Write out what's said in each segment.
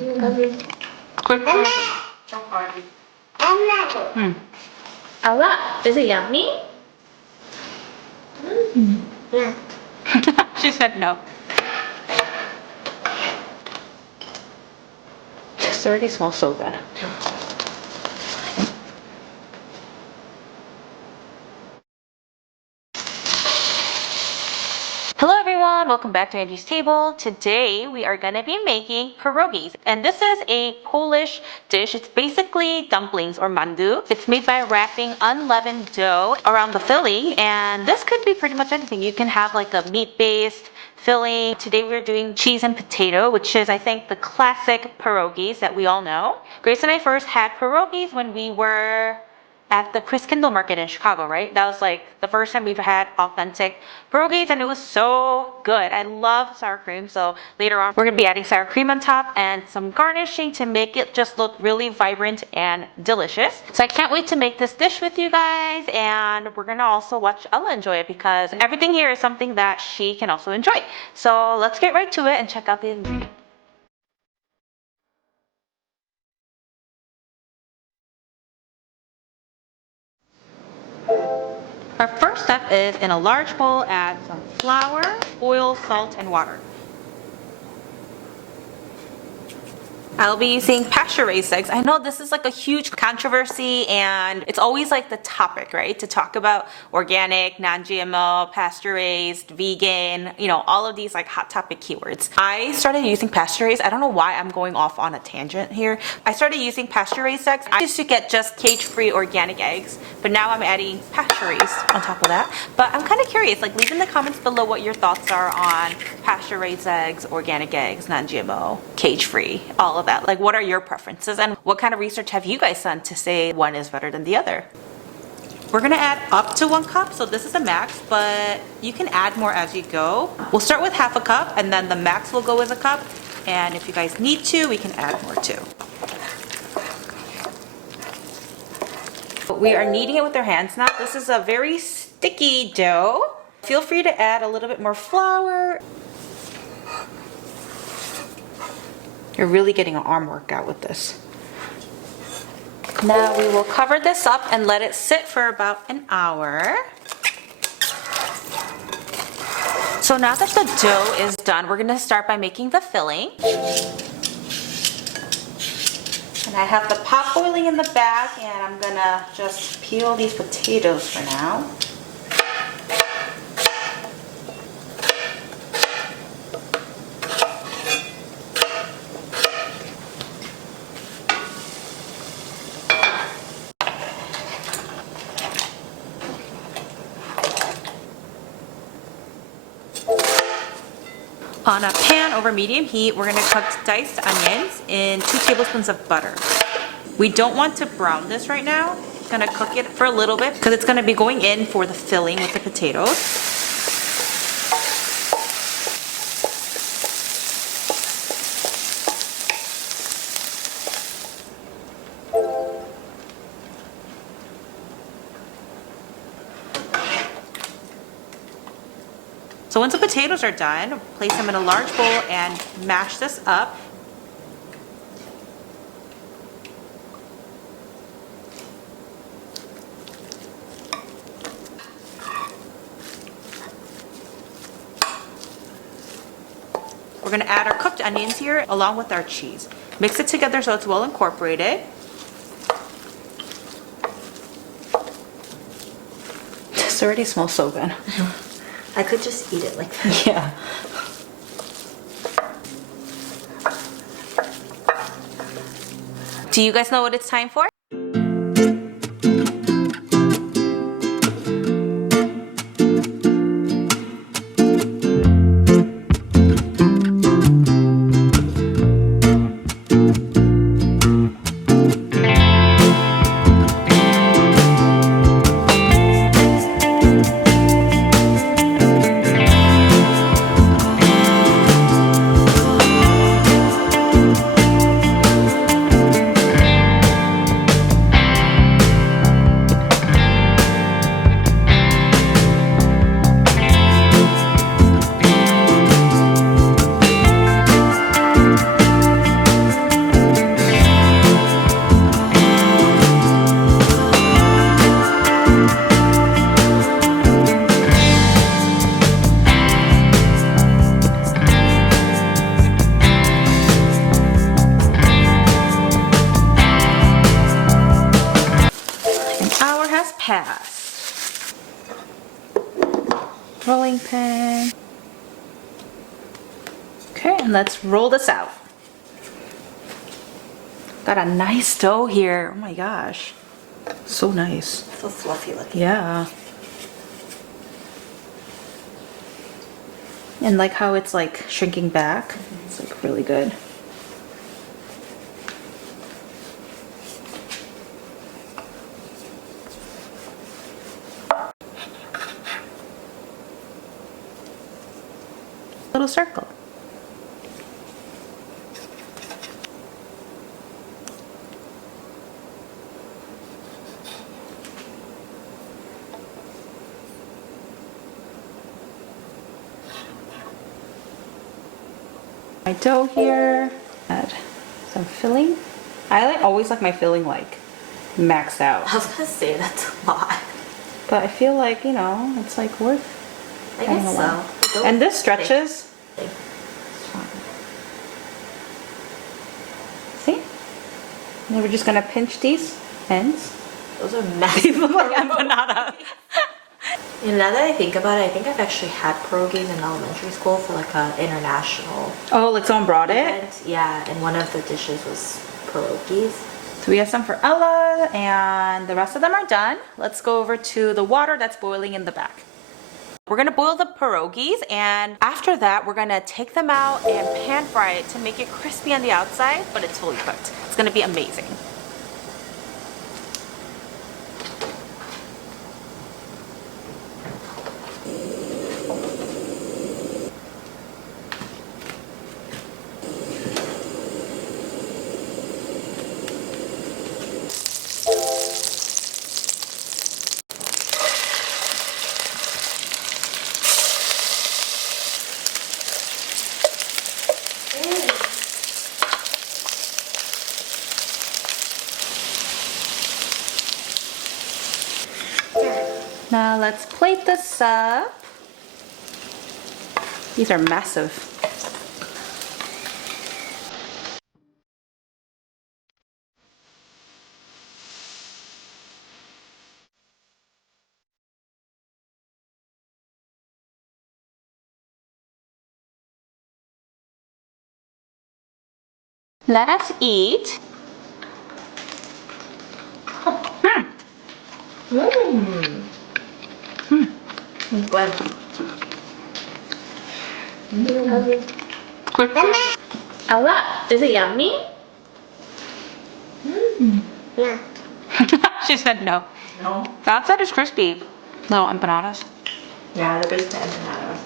Quick. Allah, is it yummy? Yeah. She said no. This already smells so good. Hello everyone, welcome back to Angie's Table. Today we are going to be making pierogis, and this is a Polish dish. It's basically dumplings or mandu. It's made by wrapping unleavened dough around the filling, and this could be pretty much anything. You can have like a meat-based filling. Today we're doing cheese and potato, which is I think the classic pierogis that we all know. Grace and I first had pierogis when we were at the Chris Kindle Market in Chicago, right? That was like the first time we've had authentic pierogis, and it was so good. I love sour cream, so later on we're gonna be adding sour cream on top and some garnishing to make it just look really vibrant and delicious. So I can't wait to make this dish with you guys, and we're gonna also watch Ella enjoy it because everything here is something that she can also enjoy. So let's get right to it and check out the ingredients. Our first step is in a large bowl, add some flour, oil, salt, and water. I'll be using pasture-raised eggs. I know this is like a huge controversy, and it's always like the topic, right? To talk about organic, non-GMO, pasture-raised, vegan, you know, all of these like hot topic keywords. I started using pasture-raised. I don't know why I'm going off on a tangent here. I started using pasture-raised eggs. I used to get just cage-free organic eggs, but now I'm adding pasture-raised on top of that. But I'm kind of curious, like leave in the comments below what your thoughts are on pasture-raised eggs, organic eggs, non-GMO, cage-free, all of that. Like, what are your preferences, and what kind of research have you guys done to say one is better than the other? We're gonna add up to 1 cup, so this is a max, but you can add more as you go. We'll start with half a cup, and then the max will go as a cup, and if you guys need to, we can add more too. We are kneading it with our hands now. This is a very sticky dough. Feel free to add a little bit more flour. You're really getting an arm workout with this. Now we will cover this up and let it sit for about an hour. So now that the dough is done, we're gonna start by making the filling. And I have the pot boiling in the back, and I'm gonna just peel these potatoes for now. On a pan over medium heat, we're gonna cook diced onions in 2 tablespoons of butter. We don't want to brown this right now. I'm gonna cook it for a little bit because it's gonna be going in for the filling with the potatoes. So once the potatoes are done, place them in a large bowl and mash this up. We're going to add our cooked onions here along with our cheese. Mix it together so it's well incorporated. This already smells so good. I could just eat it like that. Yeah. Do you guys know what it's time for? rolling pin. Okay, and let's roll this out. Got a nice dough here. Oh my gosh. So nice. So fluffy looking. Yeah. And like how it's like shrinking back. It's like really good. Little circle. My dough here. Add some filling. Always like my filling like maxed out. I was gonna say that's a lot. But I feel like, you know, it's like worth I adding guess a lot. so. And this stretches. See? And then we're just gonna pinch these ends. Those are massive. Like empanada. You know, now that I think about it, I think I've actually had pierogies in elementary school for like an international Oh, like someone brought it? event. Yeah, and one of the dishes was pierogies. So we have some for Ella, and the rest of them are done. Let's go over to the water that's boiling in the back. We're gonna boil the pierogies, and after that, we're gonna take them out and pan fry it to make it crispy on the outside, but it's fully cooked. It's gonna be amazing. Now let's plate this up. These are massive. Let us eat. Well, Ella, is it yummy? Yeah. She said no. No. The outside is crispy. Little empanadas. Yeah, the big empanada.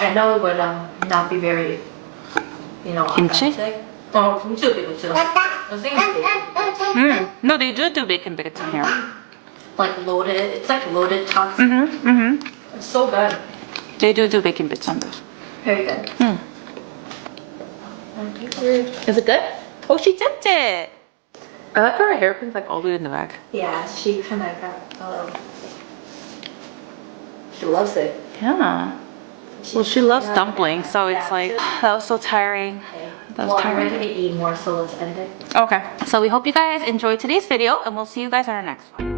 I know it would not be very, you know, Kimchi? authentic. Oh, kimchi big too. I think No, they do bacon bits in here. like loaded. It's like loaded toxin. It's so good. They do bacon bits on this. Very good. Is it good? Oh, she tipped it. I like how her hairpin's like all the way in the back. Yeah, she kind of got a little. She loves it. Yeah. Well, she loves Yeah. dumplings, so it's Yeah, like, she- that was so tiring. Okay. That was Well, I'm tiring. ready to eat more, so let's end it. Okay. So we hope you guys enjoyed today's video, and we'll see you guys on our next one.